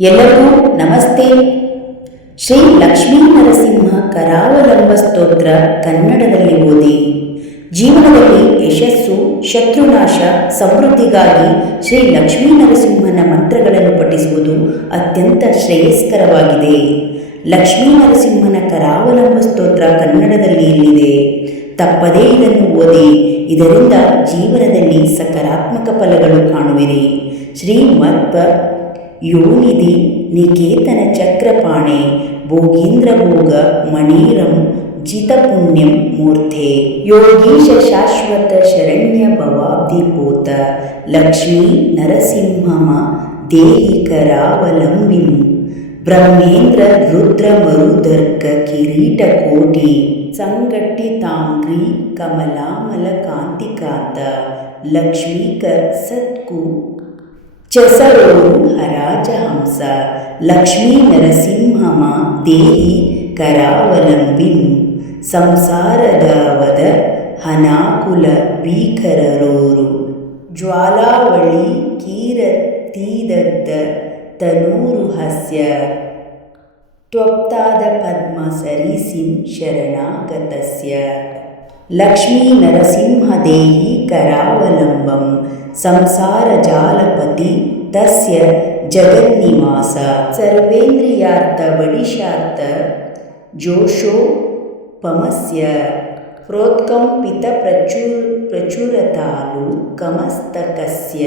ಎಲ್ಲರಿಗೂ ನಮಸ್ತೆ. ಶ್ರೀ ಲಕ್ಷ್ಮೀ ನರಸಿಂಹ ಕರಾವಲಂಬ ಸ್ತೋತ್ರ ಕನ್ನಡದಲ್ಲಿ ಓದಿ. ಜೀವನದಲ್ಲಿ ಯಶಸ್ಸು, ಶತ್ರುನಾಶ, ಸಮೃದ್ಧಿಗಾಗಿ ಶ್ರೀ ಲಕ್ಷ್ಮೀ ನರಸಿಂಹನ ಮಂತ್ರಗಳನ್ನು ಪಠಿಸುವುದು ಅತ್ಯಂತ ಶ್ರೇಯಸ್ಕರವಾಗಿದೆ. ಲಕ್ಷ್ಮೀ ನರಸಿಂಹನ ಕರಾವಲಂಬ ಸ್ತೋತ್ರ ಕನ್ನಡದಲ್ಲಿ ಇಲ್ಲಿದೆ ತಪ್ಪದೇ ಇದನ್ನು ಓದಿ. ಇದರಿಂದ ಜೀವನದಲ್ಲಿ ಸಕಾರಾತ್ಮಕ ಫಲಗಳು ಕಾಣುವಿರಿ. ಶ್ರೀಮತ್ योनिधि निकेतनचक्रपाणे भोगीन्द्रभोगमणीरं जितपुण्यं मूर्ते योगीशशाश्वतशरण्यभवाब्धिपोत लक्ष्मीनरसिंहमा देहिकरावलम्बिं ब्रह्मेन्द्ररुद्रमरुदर्क किरीटकोटि सङ्घटिताङ्ग्री कमलामलकान्तिकात लक्ष्मीक सद्कु ದೇಹಿ ಕರಾವಲಂಬಿಂ ಬ್ರಹ್ಮೇಂದ್ರ ರುದ್ರ ಮರುದರ್ಕ ಕಿರೀಟ ಕೋಟಿ ಸಂಘಟಿತಾಂಗ್ರಿ ಕಮಲಾಮಲ ಕಾಂತಿಕಾಂತ ಲಕ್ಷ್ಮೀಕ ಸತ್ಕು ಚಸರೋರು ಹರಾಜಹಂಸ ಲಕ್ಷ್ಮೀ ನರಸಿಂಹಮ ದೇಹಿ ಕರಾವಲಂಬಿಂ ಸಂಸಾರದವದ ಹನಾಕುಲ ಭೀಕರರೋರು ಜ್ವಾಲಾವಳಿ ಕೀರತೀದದ್ದ ತನೂರು ಹಸ್ಯ ತ್ವಪ್ತಾದ ಪದ್ಮ ಸರಿಸಿಂ ಶರಣಾಗತಸ್ಯ लक्ष्मीनरसिंहदेही करावलम्बं संसारजालपति तस्य जगन्निवास सर्वेन्द्रियार्थवडिशार्थ सर्वेन्द्रियार्थवडिशार्थजोषोपमस्य प्रोत्कम्पितप्रचु प्रचुरतालुकमस्तकस्य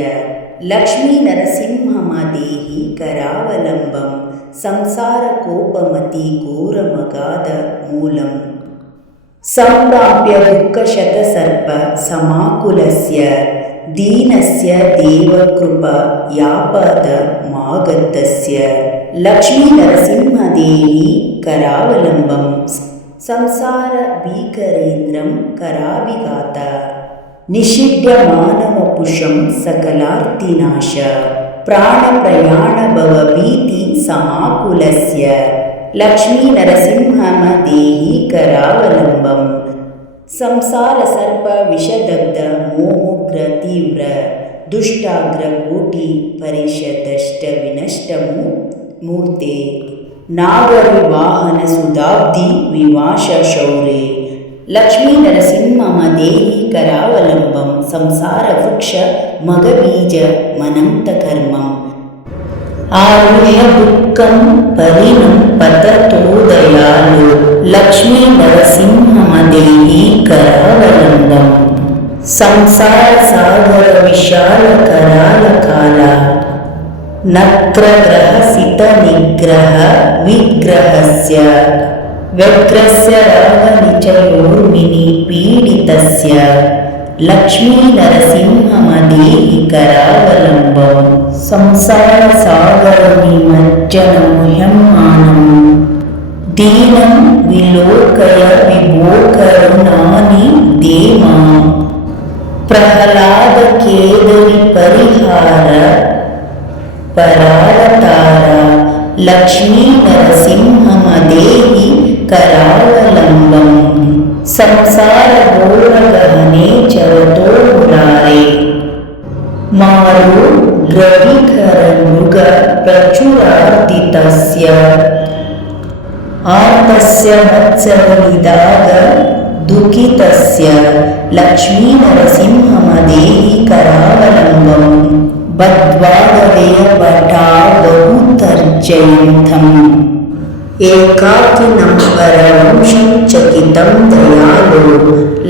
लक्ष्मीनरसिंहमदेहि करावलम्बं संसारकोपमतिघोरमगाधमूलम् सम्ताप्य दुःखशतसर्प दीनस्य देवकृपयापदमागतस्य लक्ष्मीनरसिंहदेवी करावलम्बं संसारभीकरेन्द्रं कराभिघात। निषिड्यमानवपुषं सकलार्तिनाश। प्राणप्रयाणभवभीतिसमाकुलस्य लक्ष्मीनरसिंहः देहि करावलम्बं संसारसर्पविषदग्ध मोह्रतीव्र दुष्टाग्रकूटि परिषदष्टविनष्टमूर्ते नाववाहन सुधाब्धिविवाश शौरे लक्ष्मीनरसिंहम देहि ఆరుహ్య దుఃఖం పరిణం పతతోదయాలు లక్ష్మీ నరసింహమదేవి కరావలంబం సంసార సాగర విశాల కరాల కాల. నక్రగ్రహ నిగ్రహ విగ్రహస్య. వ్యగ్రస్య రాగ నిచయోర్మిని పీడితస్య. లక్ష్మీ నరసింహమదేవి కరావలం సంసార సాగరుని మజ్జన ముహ్యమానం దీనం విలోకయ విభోకరుణాని దేమా ప్రహ్లాద కేదరి పరిహార పరారతార లక్ష్మీ నరసింహమదేహి కరాళలంబం. సంసార భోగ प्रचुरार्दितस्य आर्तस्य मत्सरनिदाग दुःखितस्य लक्ष्मीनरसिंहमदेहि करावलम्बम् बद्वादवेयपटा बहुतर्जयन्थम् एकाकिनम्बरवंशं चकितं दयालो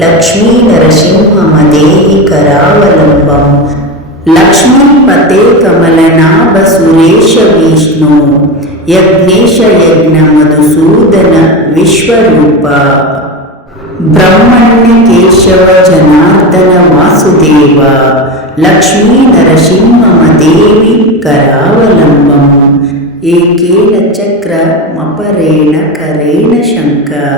लक्ष्मीनरसिंहमदेहि करावलम्बम् लक्ष्मीपते कमलनाभसुरेशविष्णो यज्ञेशयज्ञमधुसूदनविश्वरूपा जनार्दन वासुदेव देवि करावलम्बम् एकेन चक्रमपरेण करेण शङ्कर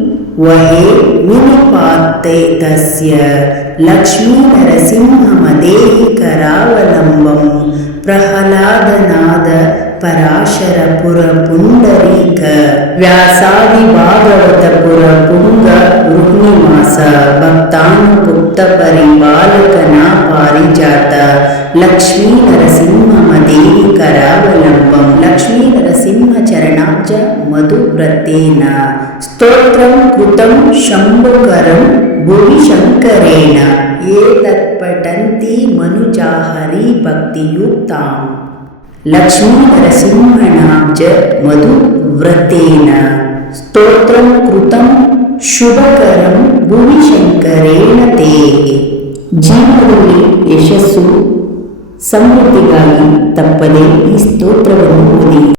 वहे मुनिपात्ते तस्य लक्ष्मीनरसिंहमदेहिकरावलम्बं प्रह्लादनाद पराशरपुरपुण्डरीक व्यासादिभागवतपुरपुङ्ग रुक्मिमास भक्तानुगुप्तपरिपालकना पारिजात लक्ष्मीनरसिंहमदेहिकरावलम्बं लक्ष्मीनरसिंहचरणाब्ज मधुव्रतेन स्तोत्रं कृतं शम्भुकरं भुवि शङ्करेण एतत्पठन्ति मनुजाः हरिभक्तियुक्ताम् लक्ष्मीनरसिंहणाब्ज मधुव्रतेन ಸ್ತೋತ್ರಂ ಕೃತಂ ಶುಭಕರಂ ಭುವಿ ಶಂಕರೇಣ ತೇ ಜೀವನದಲ್ಲಿ ಯಶಸ್ಸು ಸಮೃದ್ಧಿಗಾಗಿ ತಪ್ಪದೆ ಈ ಸ್ತೋತ್ರವನ್ನು ಓದಿ